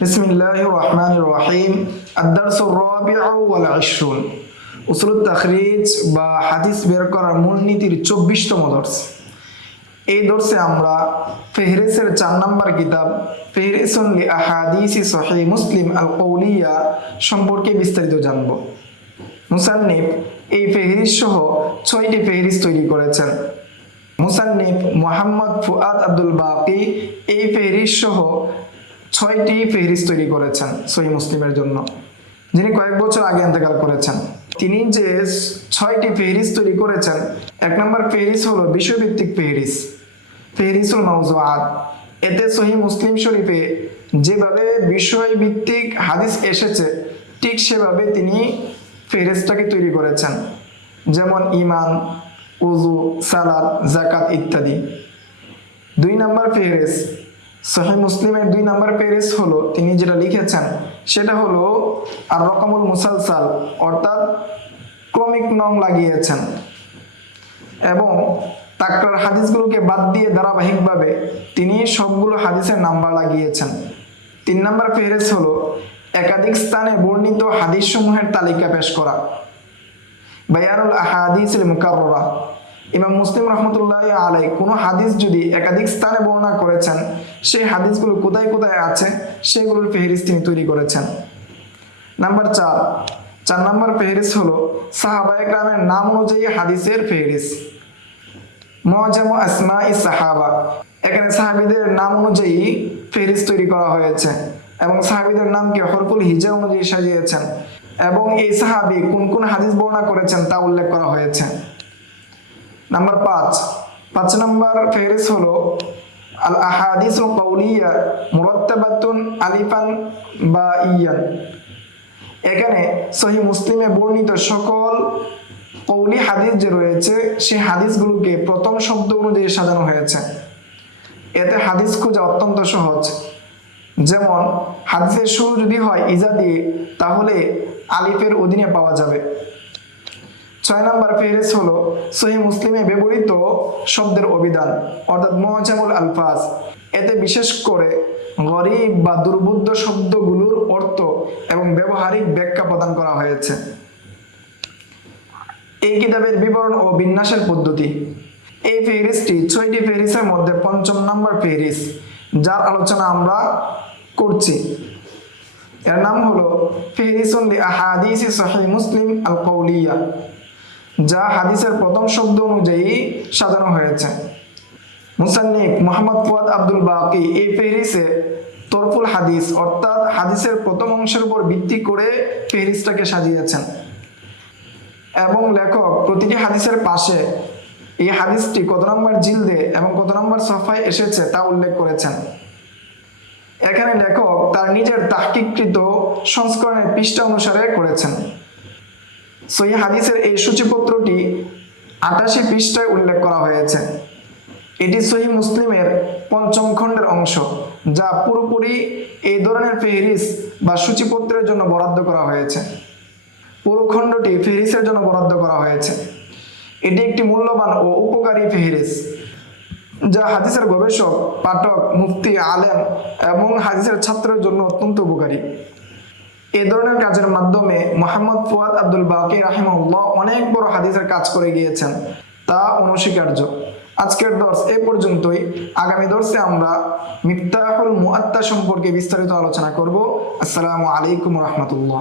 বিসমিল্লাহির রহমানির রহিম। আদ-দারসুর রাবিউ ওয়াল 20 উসুলুত তাখরিজ বা হাদিস বের করার মূলনীতির 24তম দর্স। এই দর্সে আমরা ফেহরিসের 4 নম্বর কিতাব ফেহরিসুন লি আহাদিসি সহিহ মুসলিম আল কওলিয়া সম্পর্কে বিস্তারিত জানব। মুসান্নিফ এই ফেহরিস সহ 6টি ফেহরিস তৈরি করেছেন। মুসান্নিফ মুহাম্মদ ফুয়াদ আব্দুল বাকি এই ফেহরিস সহ 6টি ফেহরিস তৈরি করেছেন সহিহ মুসলিমের জন্য, যিনি কয়েক বছর আগে ইন্তেকাল করেছেন। তিনি যে 6টি ফেহরিস তৈরি করেছেন, 1 নম্বর ফেহরিস হলো বিষয়ভিত্তিক ফেহরিস, ফেহরিসুল মাওজুআত। এতে সহিহ মুসলিম শরীফে যেভাবে বিষয়ভিত্তিক হাদিস এসেছে ঠিক সেভাবে তিনি ফেহরিসটাকে তৈরি করেছেন, যেমন ঈমান, ওযু, সালাত, যাকাত ইত্যাদি। 2 নম্বর ফেহরিস সহিহ মুসলিমের 2 নম্বর ফেহরিস হলো তিনি যেটা লিখেছেন সেটা হলো আর রকমুল মুসালসাল, অর্থাৎ ক্রমিক নং লাগিয়েছেন এবং তাকরার হাদিসগুলোকে বাদ দিয়ে ধারাবাহিকভাবে তিনি সবগুলো হাদিসের নাম্বার লাগিয়েছেন। 3 নম্বর ফেহরিস হলো একাধিক স্থানে বর্ণিত হাদিস সমূহের তালিকা পেশ করা, বায়ানুল আহাদিসিল মুকাররারা। ইমাম মুসলিম রহমতুল্লাহি আলাইহি কোনো হাদিস যদি একাধিক স্থানে বর্ণনা করেছেন, সেই হাদিসগুলো কোথায় কোথায় আছে সেগুলোর ফেহরিস তিনি তৈরি করেছেন। নাম্বার 4 নম্বর ফেহরিস হলো সাহাবায়ে কেরামের নাম অনুযায়ী হাদিসের ফেহরিস, মুআজামু আসমাই সাহাবা। এখানে সাহাবীদের নাম অনুযায়ী ফেহরিস তৈরি করা হয়েছে এবং সাহাবীদের নামকে হরফুল হিজা অনুযায়ী সাজিয়েছেন এবং এই সাহাবী কোন কোন হাদিস বর্ণনা করেছেন তা উল্লেখ করা হয়েছে। নাম্বার 5 নম্বর ফেহরিস হলো আল আহাদিসুল কওলিয়া মুরাত্তাবাতুন আলিফান বা ইয়ান। এখানে সহিহ মুসলিমে বর্ণিত সকল কওলি হাদিস যে রয়েছে সেই হাদিসগুলোকে প্রথম শব্দ অনুযায়ী সাজানো হয়েছে। এতে হাদিস খোঁজা অত্যন্ত সহজ। যেমন হাদিসের শুরু যদি হয় ইজা দিয়ে, তাহলে আলিফের অধীনে পাওয়া যাবে। 6 নম্বর ফেহরিস হলো সহিহ মুসলিমে ব্যবহৃত শব্দের অভিধান, অর্থাৎ মুআজামুল আলফাজ। এতে বিশেষ করে গরীব বা দুর্বোধ্য শব্দগুলোর অর্থ এবং ব্যবহারিক ব্যাখ্যা প্রদান করা হয়েছে। এই কিতাবের বিবরণ ও বিন্যাসের পদ্ধতি। এই ফেহরিসটি 6টি ফেহরিসের মধ্যে 5ম নম্বর ফেহরিস, যার আলোচনা আমরা করছি। এর নাম হলো ফেহরিসুন লি আহাদিসি সহিহ মুসলিম আল কওলিয়া, যা হাদিসের প্রথম শব্দ অনুযায়ী সাজানো হয়েছে। মুসান্নিফ মুহাম্মদ ফুয়াদ আব্দুল বাকি এই ফেহরিসে তরফুল হাদিস, অর্থাৎ হাদিসের প্রথম অংশের উপর ভিত্তি করে ফেহরিসটাকে সাজিয়েছেন এবং লেখক প্রতিটি হাদিসের পাশে এই হাদিসটি কত নম্বর জিলদে এবং কত নম্বর সফায় এসেছে তা উল্লেখ করেছেন। এখানে লেখক তার নিজের তাহকিককৃত সংস্করণের পৃষ্ঠা অনুসারে করেছেন। সহিহ হাদিসের এই সূচিপত্রটি 88 পৃষ্ঠায় উল্লেখ করা হয়েছে। এটি সহিহ মুসলিমের 5ম খণ্ডের অংশ, যা পুরোপুরি এই ধরনের ফেহরিস বা সূচিপত্রের জন্য বরাদ্দ করা হয়েছে। পুরো খণ্ডটি ফেহরিসের জন্য বরাদ্দ করা হয়েছে। এটি একটি মূল্যবান ও উপকারী ফেহরিস, যা হাদিসের গবেষক, পাঠক, মুফতি, আলেম এবং হাদিসের ছাত্রের জন্য অত্যন্ত উপকারী। এই ধরনের কাজের মাধ্যমে মুহাম্মদ ফুয়াদ আব্দুল বাকি রাহিমাহুল্লাহ অনেক বড় হাদিসের কাজ করে গিয়েছেন, তা অনস্বীকার্য। আজকের দর্স এই পর্যন্তই। আগামী দর্সে আমরা মিফতাহুল মুআত্তা সম্পর্কে বিস্তারিত আলোচনা করব। আসসালামু আলাইকুম ওয়া রাহমাতুল্লাহ।